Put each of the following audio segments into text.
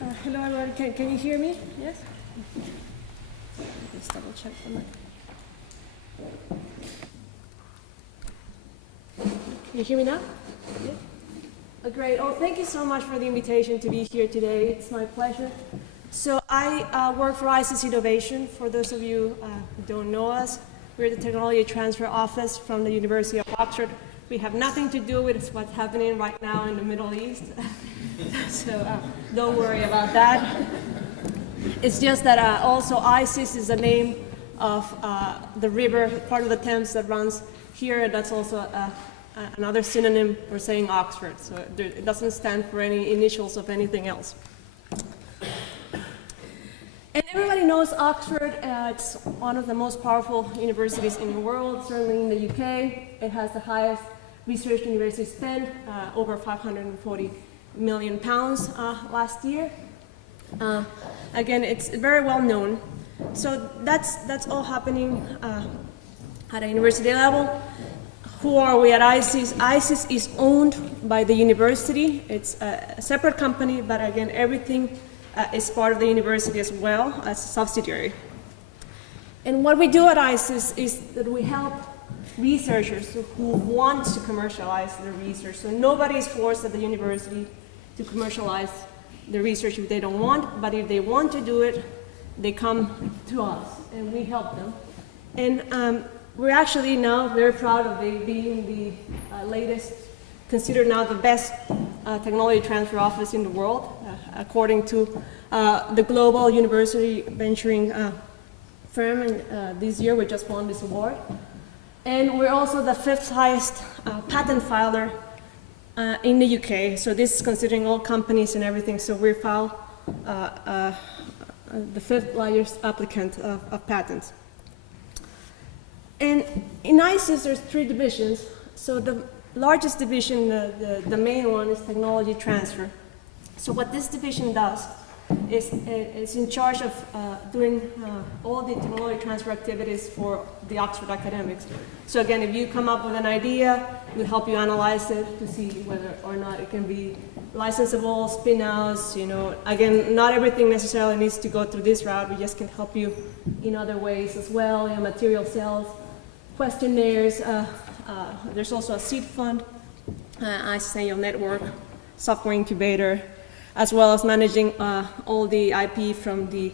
Hello everyone, can you hear me? Yes? Let's double check the mic. Can you hear me now? Yeah. Great. Oh, thank you so much for the invitation to be here today. It's my pleasure. So I work for ICES Innovation. For those of you who don't know us, we're the Technology Transfer Office from the University of Oxford. We have nothing to do with what's happening right now in the Middle East. So don't worry about that. It's just that also ICES is the name of the river, part of the Thames that runs here. That's also another synonym for saying Oxford. So it doesn't stand for any initials of anything else. And everybody knows Oxford. It's one of the most powerful universities in the world, certainly in the UK. It has the highest research university spend, over 540 million pounds last year. Again, it's very well known. So that's all happening at a university level. Who are we at ICES? ICES is owned by the university. It's a separate company, but again, everything is part of the university as well as a subsidiary. And what we do at ICES is that we help researchers who want to commercialize their research. So nobody is forced at the university to commercialize the research if they don't want, but if they want to do it, they come to us and we help them. And we're actually now very proud of being the latest, considered now the best technology transfer office in the world, according to the Global University Venturing firm. And this year we just won this award. And we're also the 5th highest patent filer in the UK. So this is considering all companies and everything. So we file the 5th largest applicant of patents. And in ICES, there's 3 divisions. So the largest division, the main one, is technology transfer. So what this division does is it's in charge of doing all the technology transfer activities for the Oxford academics. So again, if you come up with an idea, we'll help you analyze it to see whether or not it can be licensable, spin-outs, Again, not everything necessarily needs to go through this route. We just can help you in other ways as well, material sales, questionnaires. There's also a seed fund, ICES Annual Network, software incubator, as well as managing all the IP from the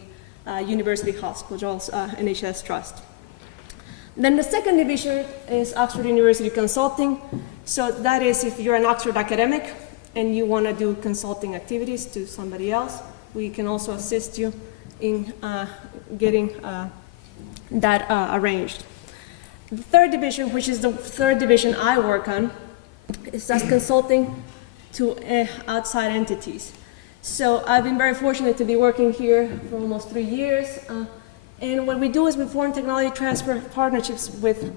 university hospitals, NHS Trust. Then the second division is Oxford University Consulting. So that is if you're an Oxford academic and you want to do consulting activities to somebody else, we can also assist you in getting that arranged. The third division, which is the third division I work on, is as consulting to outside entities. So I've been very fortunate to be working here for almost 3 years. And what we do is we form technology transfer partnerships with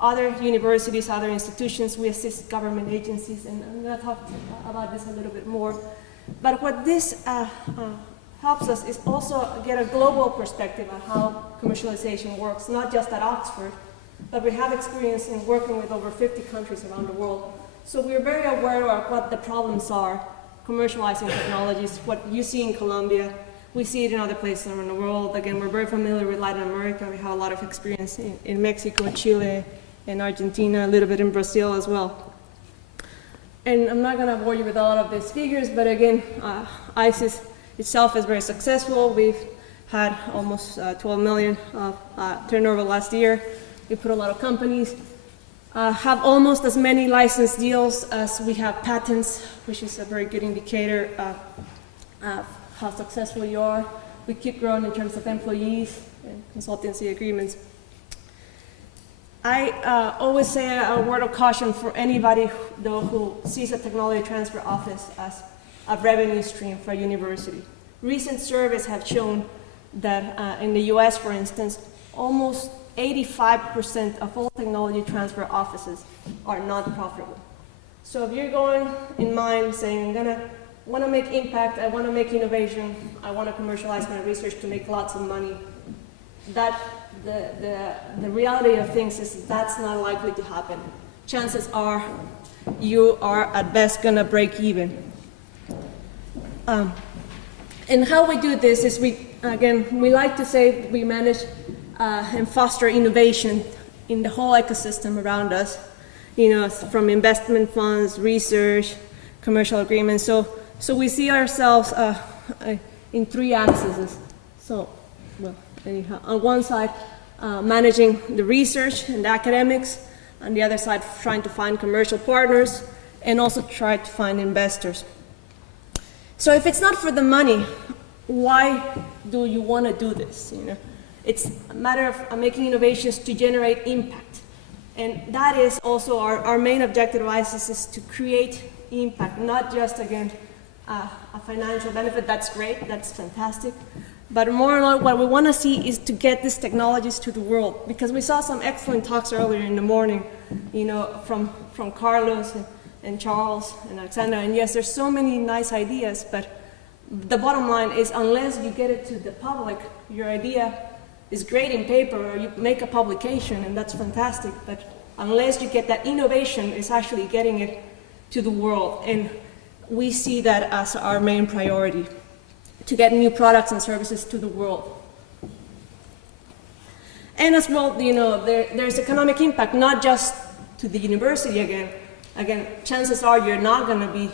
other universities, other institutions. We assist government agencies, and I'm going to talk about this a little bit more. But what this helps us is also get a global perspective on how commercialization works, not just at Oxford, but we have experience in working with over 50 countries around the world. So we're very aware of what the problems are commercializing technologies, what you see in Colombia, we see it in other places around the world. Again, we're very familiar with Latin America. We have a lot of experience in Mexico, Chile, and Argentina, a little bit in Brazil as well. And I'm not going to bore you with a lot of these figures, but again, ICES itself is very successful. We've had almost 12 million of turnover last year. We put a lot of companies, have almost as many licensed deals as we have patents, which is a very good indicator of how successful you are. We keep growing in terms of employees and consultancy agreements. I always say a word of caution for anybody, though, who sees a technology transfer office as a revenue stream for a university. Recent surveys have shown that in the US, for instance, almost 85% of all technology transfer offices are not profitable. So if you're going in mind saying, I want to make impact, I want to make innovation, I want to commercialize my research to make lots of money, that the reality of things is that's not likely to happen. Chances are you are at best going to break even. And how we do this is we like to say we manage and foster innovation in the whole ecosystem around us, from investment funds, research, commercial agreements. So we see ourselves in three axes. So, well, anyhow, on one side, managing the research and the academics, on the other side, trying to find commercial partners, and also try to find investors. So if it's not for the money, why do you want to do this? It's a matter of making innovations to generate impact. And that is also our main objective of ICES, is to create impact, not just, again, a financial benefit. That's great, that's fantastic. But more and more, what we want to see is to get these technologies to the world. Because we saw some excellent talks earlier in the morning, from Carlos and Charles and Alexandra. And yes, there's so many nice ideas, but the bottom line is, unless you get it to the public, your idea is great in paper, or you make a publication, and that's fantastic, but unless you get that innovation, is actually getting it to the world. And we see that as our main priority, to get new products and services to the world. And as well, there's economic impact, not just to the university Again, chances are you're not going to be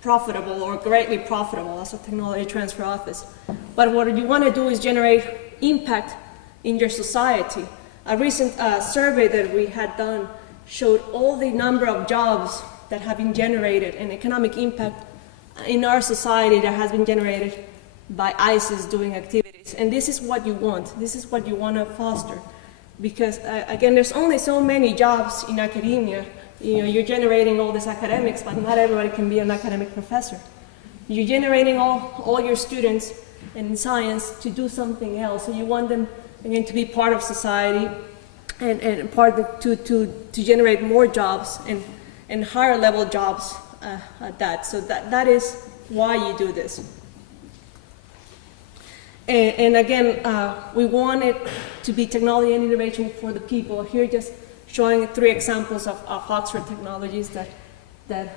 profitable or greatly profitable as a technology transfer office. But what you want to do is generate impact in your society. A recent survey that we had done showed all the number of jobs that have been generated and economic impact in our society that has been generated by ICES doing activities. And this is what you want. This is what you want to foster. Because, again, there's only so many jobs in academia. You're generating all these academics, but not everybody can be an academic professor. You're generating all your students in science to do something else. So you want them, again, to be part of society and to generate more jobs and higher level jobs at that. So that is why you do this. And again, we want it to be technology and innovation for the people. Here, just showing 3 examples of Oxford technologies that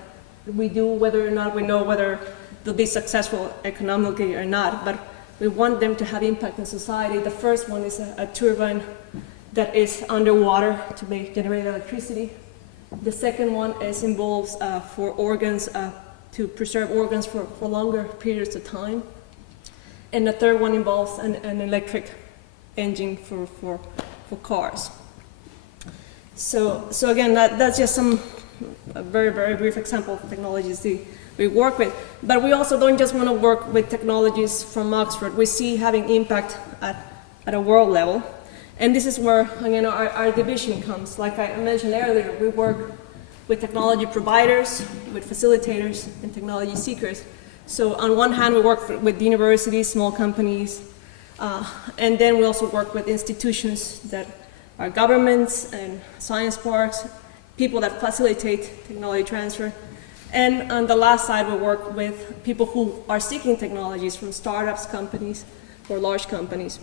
we do, whether or not we know whether they'll be successful economically or not, but we want them to have impact in society. The first one is a turbine that is underwater to generate electricity. The second one involves for organs, to preserve organs for longer periods of time. And the third one involves an electric engine for cars. So again, that's just a very, very brief example of technologies we work with. But we also don't just want to work with technologies from Oxford. We see having impact at a world level. And this is where, again, our division comes. Like I mentioned earlier, we work with technology providers, with facilitators, and technology seekers. So on one hand, we work with universities, small companies, and then we also work with institutions that are governments and science parks, people that facilitate technology transfer. And on the last side, we work with people who are seeking technologies, from startups, companies, or large companies.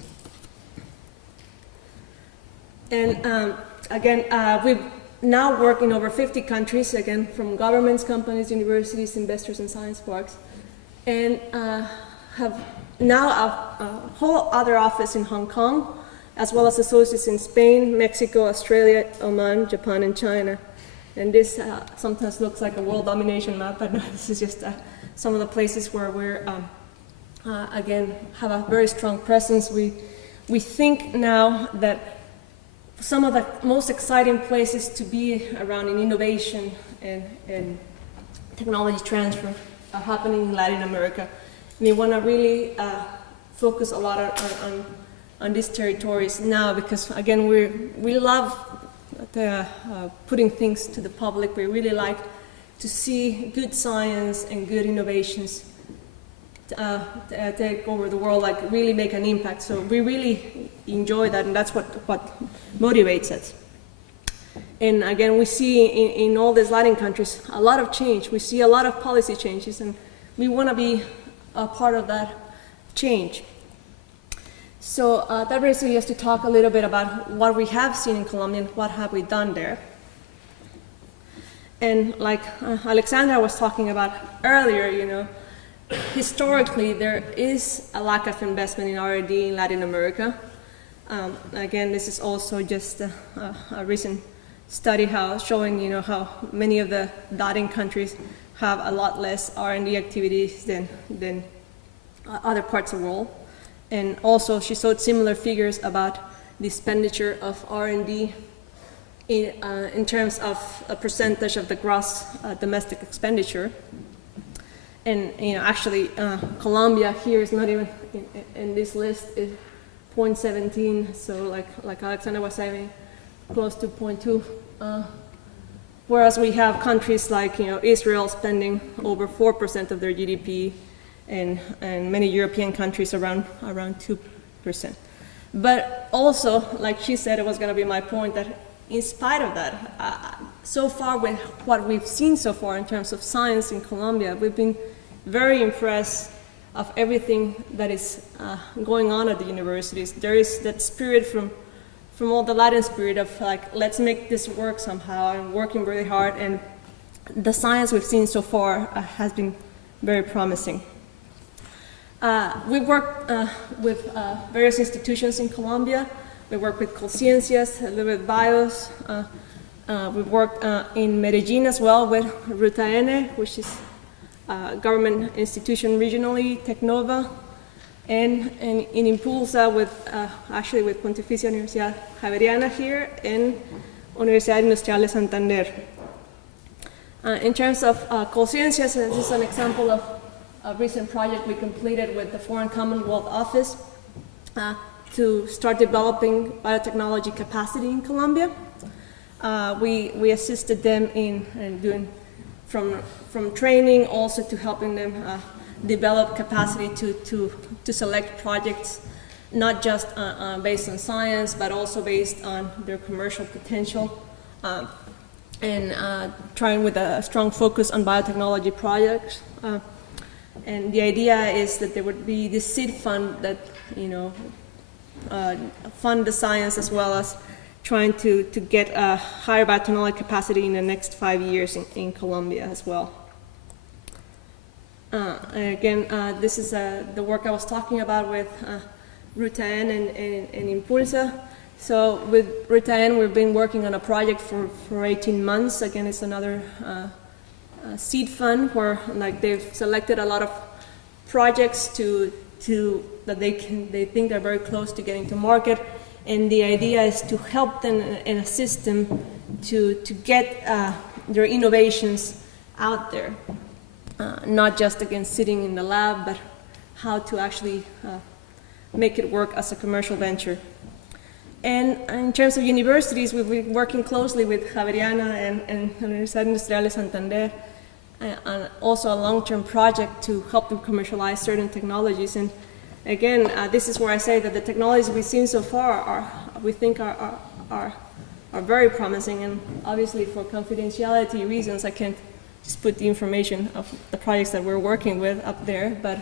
And again, we now work in over 50 countries, again, from governments, companies, universities, investors, and science parks, and have now a whole other office in Hong Kong, as well as associates in Spain, Mexico, Australia, Oman, Japan, and China. And this sometimes looks like a world domination map, but no, this is just some of the places where we're, again, have a very strong presence. We think now that some of the most exciting places to be around in innovation and technology transfer are happening in Latin America. And we want to really focus a lot on these territories now, because again, we love putting things to the public. We really like to see good science and good innovations take over the world, like really make an impact. So we really enjoy that, and that's what motivates us. And again, we see in all these Latin countries a lot of change. We see a lot of policy changes, and we want to be a part of that change. So that basically is to talk a little bit about what we have seen in Colombia and what have we done there. And like Alexandra was talking about earlier, historically, there is a lack of investment in R&D in Latin America. Again, this is also just a recent study showing how many of the Latin countries have a lot less R&D activities than other parts of the world. And also, she showed similar figures about the expenditure of R&D in terms of a percentage of the gross domestic expenditure. And actually, Colombia here is not even in this list. Is 0.17, so like Alexander was saying, close to 0.2. Whereas we have countries like Israel spending over 4% of their GDP, and many European countries around 2%. But also, like she said, it was going to be my point that in spite of that, so far with what we've seen so far in terms of science in Colombia, we've been very impressed of everything that is going on at the universities. There is that spirit from all the Latin spirit of let's make this work somehow, and working really hard, and the science we've seen so far has been very promising. We work with various institutions in Colombia. We work with Conciencias, a little bit BIOS. We work in Medellin as well with Ruta N, which is a government institution regionally, Tecnova, and in Impulsa actually with Pontificia Universidad Javeriana here and Universidad Industrial de Santander. In terms of Conciencias, this is an example of a recent project we completed with the Foreign Commonwealth Office to start developing biotechnology capacity in Colombia. We assisted them in doing from training also to helping them develop capacity to select projects, not just based on science, but also based on their commercial potential, and trying with a strong focus on biotechnology projects. And the idea is that there would be this seed fund that fund the science as well as trying to get a higher biotechnology capacity in the next 5 years in Colombia as well. Again, this is the work I was talking about with Ruta N and Impulsa. So with Ruta N, we've been working on a project for 18 months. Again, it's another seed fund where they've selected a lot of projects that they think are very close to getting to market, and the idea is to help them and assist them to get their innovations out there, not just again sitting in the lab, but how to actually make it work as a commercial venture. And in terms of universities, we've been working closely with Javeriana and Universidad Industrial de Santander, and also a long-term project to help them commercialize certain technologies. And again, this is where I say that the technologies we've seen so far we think are very promising, and obviously for confidentiality reasons I can't just put the information of the projects that we're working with up there, but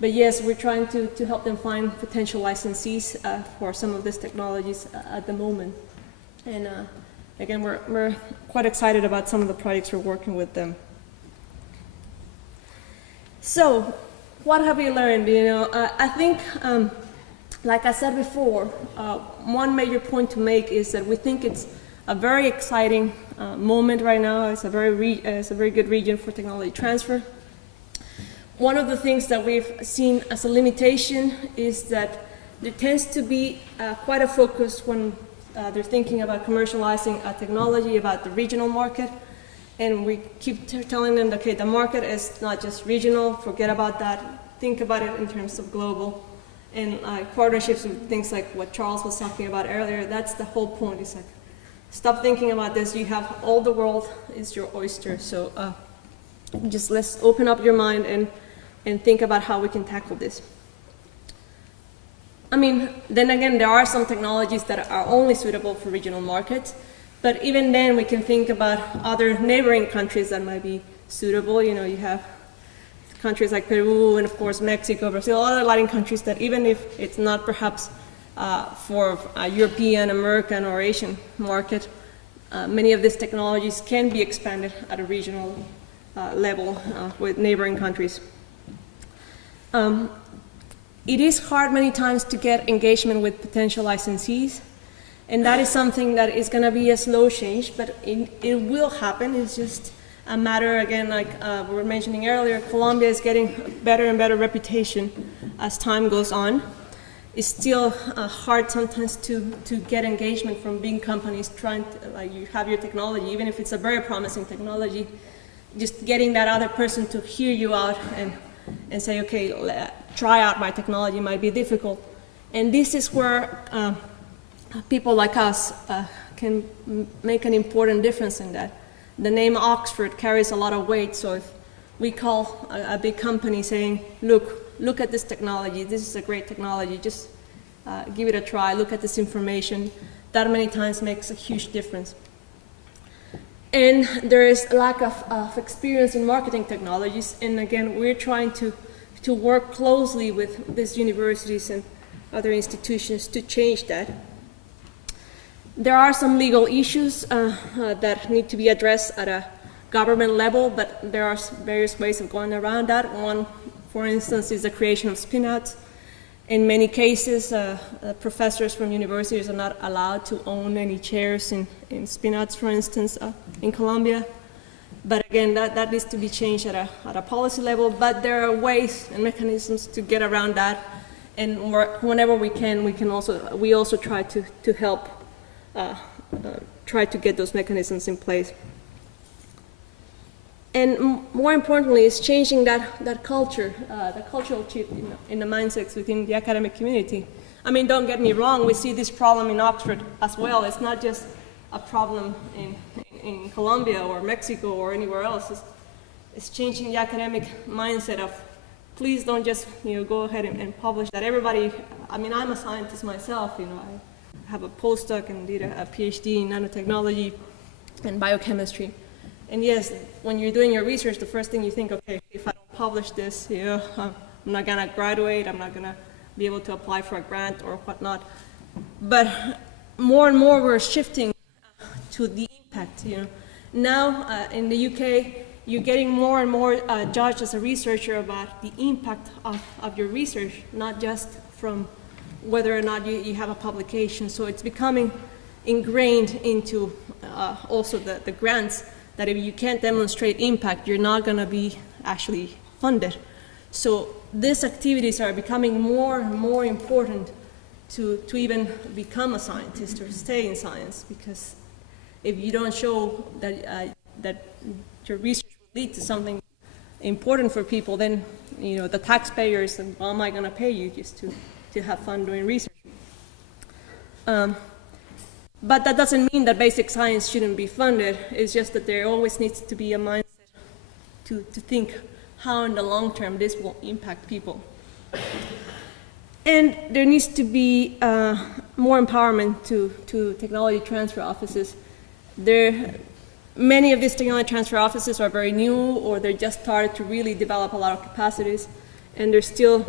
yes, we're trying to help them find potential licensees for some of these technologies at the moment. And again, we're quite excited about some of the projects we're working with them. So, what have we learned? I think, like I said before, one major point to make is that we think it's a very exciting moment right now. It's a very good region for technology transfer. One of the things that we've seen as a limitation is that there tends to be quite a focus when they're thinking about commercializing a technology about the regional market. And we keep telling them, okay, the market is not just regional, forget about that, think about it in terms of global. And partnerships with things like what Charles was talking about earlier, that's the whole point. It's like, stop thinking about this, you have all the world is your oyster. So just let's open up your mind and think about how we can tackle this. I mean, then again, there are some technologies that are only suitable for regional markets. But even then, we can think about other neighboring countries that might be suitable. You have countries like Peru and, of course, Mexico, Brazil, other Latin countries that even if it's not perhaps for a European, American, or Asian market, many of these technologies can be expanded at a regional level with neighboring countries. It is hard many times to get engagement with potential licensees, and that is something that is going to be a slow change, but it will happen. It's just a matter, again, like we were mentioning earlier, Colombia is getting better and better reputation as time goes on. It's still hard sometimes to get engagement from big companies trying to, like, you have your technology, even if it's a very promising technology, just getting that other person to hear you out and say, okay, try out my technology might be difficult. And this is where people like us can make an important difference in that. The name Oxford carries a lot of weight, so if we call a big company saying, look at this technology, this is a great technology, just give it a try, look at this information, that many times makes a huge difference. And there is a lack of experience in marketing technologies, and again, we're trying to work closely with these universities and other institutions to change that. There are some legal issues that need to be addressed at a government level, but there are various ways of going around that. One, for instance, is the creation of spinouts. In many cases, professors from universities are not allowed to own any shares in spinouts, for instance, in Colombia. But again, that needs to be changed at a policy level, but there are ways and mechanisms to get around that, and whenever we also try to help try to get those mechanisms in place. And more importantly, is changing that culture, the cultural shift in the mindsets within the academic community. I mean, don't get me wrong, we see this problem in Oxford as well. It's not just a problem in Colombia or Mexico or anywhere else. It's changing the academic mindset of, please don't just go ahead and publish that. Everybody, I mean, I'm a scientist myself, I have a postdoc and did a PhD in nanotechnology and biochemistry. And yes, when you're doing your research, the first thing you think, okay, if I don't publish this, I'm not gonna graduate, I'm not gonna be able to apply for a grant or whatnot. But more and more we're shifting to the impact. Now in the UK, you're getting more and more judged as a researcher about the impact of your research, not just from whether or not you have a publication. So it's becoming ingrained into also the grants, that if you can't demonstrate impact, you're not going to be actually funded. So these activities are becoming more and more important to even become a scientist or stay in science, because if you don't show that your research will lead to something important for people, then the taxpayers, and how am I going to pay you just to have fun doing research? But that doesn't mean that basic science shouldn't be funded. It's just that there always needs to be a mindset to think how in the long term this will impact people. And there needs to be more empowerment to technology transfer offices. Many of these technology transfer offices are very new, or they're just started to really develop a lot of capacities, and there's still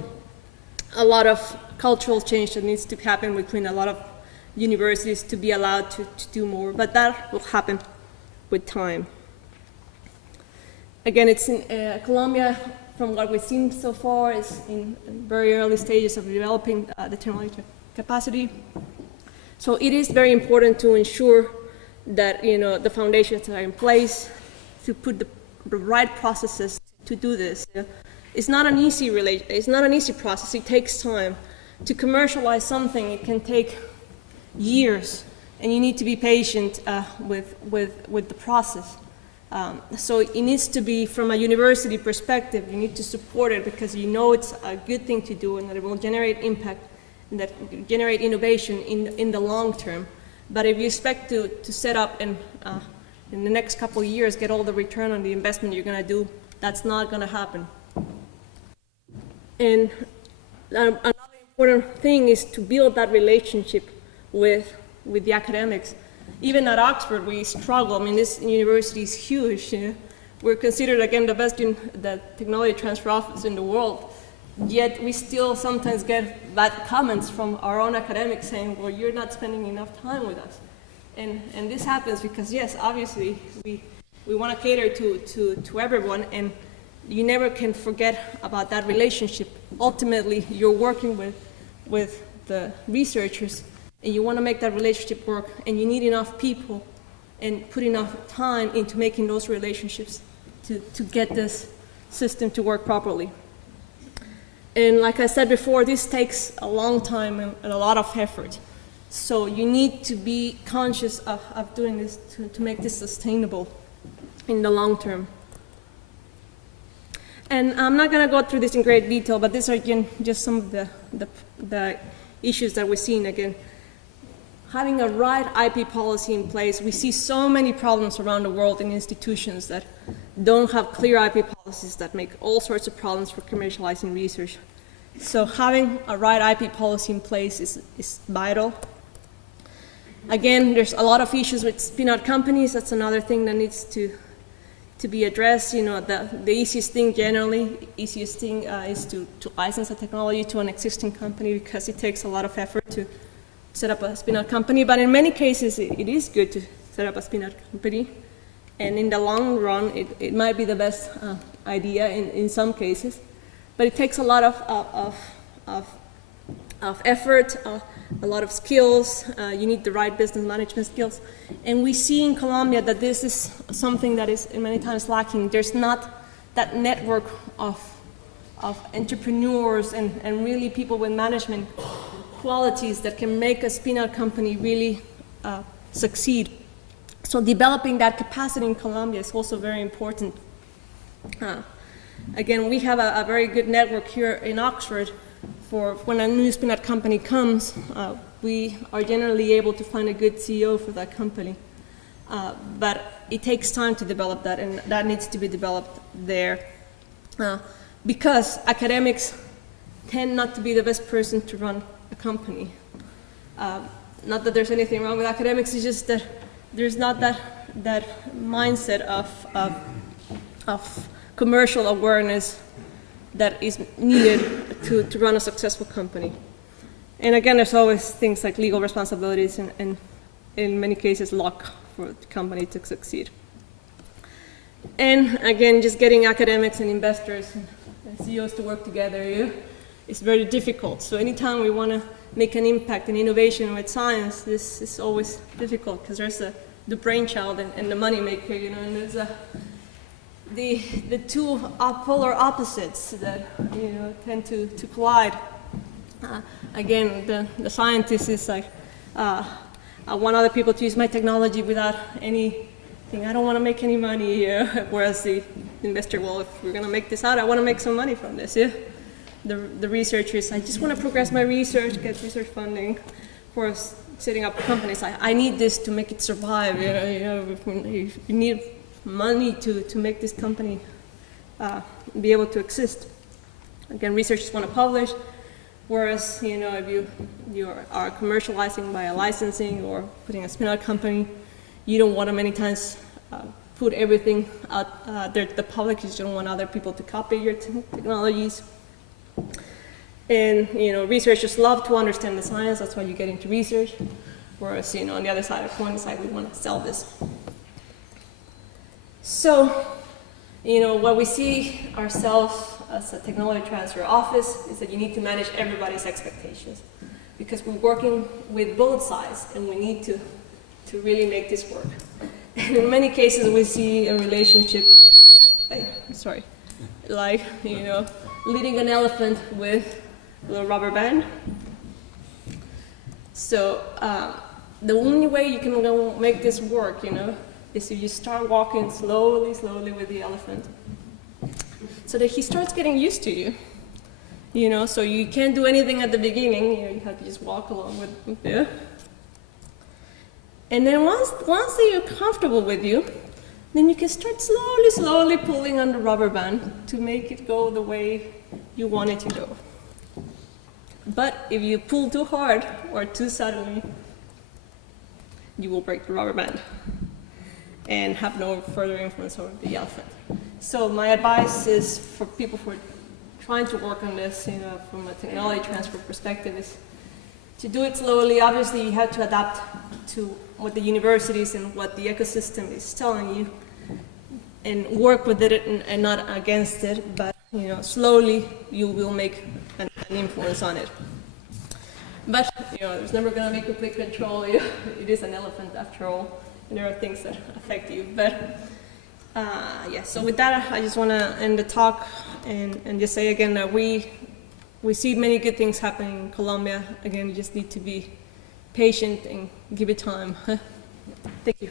a lot of cultural change that needs to happen between a lot of universities to be allowed to do more, but that will happen with time. Again, it's in Colombia, from what we've seen so far, is in very early stages of developing the technology capacity. So it is very important to ensure that the foundations are in place to put the right processes to do this. It's not an easy process. It takes time. To commercialize something, it can take years, and you need to be patient with the process. So it needs to be, from a university perspective, you need to support it because it's a good thing to do and that it will generate impact and that will generate innovation in the long term. But if you expect to set up and in the next couple of years get all the return on the investment you're going to do, that's not going to happen. And another important thing is to build that relationship with the academics. Even at Oxford, we struggle. I mean, this university is huge. We're considered, again, the best the technology transfer office in the world. Yet we still sometimes get bad comments from our own academics saying, well, you're not spending enough time with us. And this happens because, yes, obviously, we want to cater to everyone, and you never can forget about that relationship ultimately you're working with the researchers, and you want to make that relationship work, and you need enough people and put enough time into making those relationships to get this system to work properly. And like I said before, this takes a long time and a lot of effort. So you need to be conscious of doing this to make this sustainable in the long term. And I'm not going to go through this in great detail, but these are, again, just some of the issues that we're seeing. Again, having a right IP policy in place, we see so many problems around the world in institutions that don't have clear IP policies that make all sorts of problems for commercializing research. So having a right IP policy in place is vital. Again, there's a lot of issues with spin-out companies. That's another thing that needs to be addressed. You know, the easiest thing is to license a technology to an existing company, because it takes a lot of effort to set up a spin-out company. But in many cases, it is good to set up a spin-out company. And in the long run, it might be the best idea in some cases. But it takes a lot of effort, a lot of skills. You need the right business management skills. And we see in Colombia that this is something that is many times lacking. There's not that network of entrepreneurs and really people with management qualities that can make a spin-out company really succeed. So developing that capacity in Colombia is also very important. Again, we have a very good network here in Oxford. For when a new spin-out company comes, we are generally able to find a good CEO for that company. But it takes time to develop that, and that needs to be developed there. Because academics tend not to be the best person to run a company. Not that there's anything wrong with academics, it's just that there's not that mindset of commercial awareness that is needed to run a successful company. And again, there's always things like legal responsibilities and in many cases luck for the company to succeed. And again, just getting academics and investors and CEOs to work together is very difficult. So anytime we want to make an impact and innovation with science, this is always difficult, because there's the brainchild and the money maker, you know, and there's the two polar opposites that, you know, tend to collide. Again, the scientist is like, I want other people to use my technology without anything. I don't want to make any money. Whereas the investor, well, if we're going to make this out, I want to make some money from this. Yeah. The researcher is, I just want to progress my research, get research funding. Whereas setting up companies, I need this to make it survive. You need money to make this company be able to exist. Again, researchers want to publish, whereas, you know, if you are commercializing by a licensing or putting a spin-out company, you don't want to many times put everything out there to the public. You don't want other people to copy your technologies. And, you know, researchers love to understand the science. That's why you get into research. Whereas, you know, on the other side of the coin, it's like we want to sell this. So, you know, what we see ourselves as a technology transfer office is that you need to manage everybody's expectations, because we're working with both sides and we need to really make this work. And in many cases we see a relationship, like, you know, leading an elephant with a little rubber band. So the only way you can make this work, you know, is if you start walking slowly with the elephant, so that he starts getting used to you. You know, so you can't do anything at the beginning. You know, you have to just walk along with you. And then once you're comfortable with you, then you can start slowly pulling on the rubber band to make it go the way you want it to go. But if you pull too hard or too suddenly, you will break the rubber band and have no further influence over the elephant. So my advice is for people who are trying to work on this, you know, from a technology transfer perspective, is to do it slowly. Obviously, you have to adapt to what the universities and what the ecosystem is telling you, and work with it and not against it. But slowly you will make an influence on it. But it's never going to be complete control. It is an elephant after all, and there are things that affect you. But yeah, so with that, I just want to end the talk and just say again that we see many good things happening in Colombia. Again, you just need to be patient and give it time. Thank you.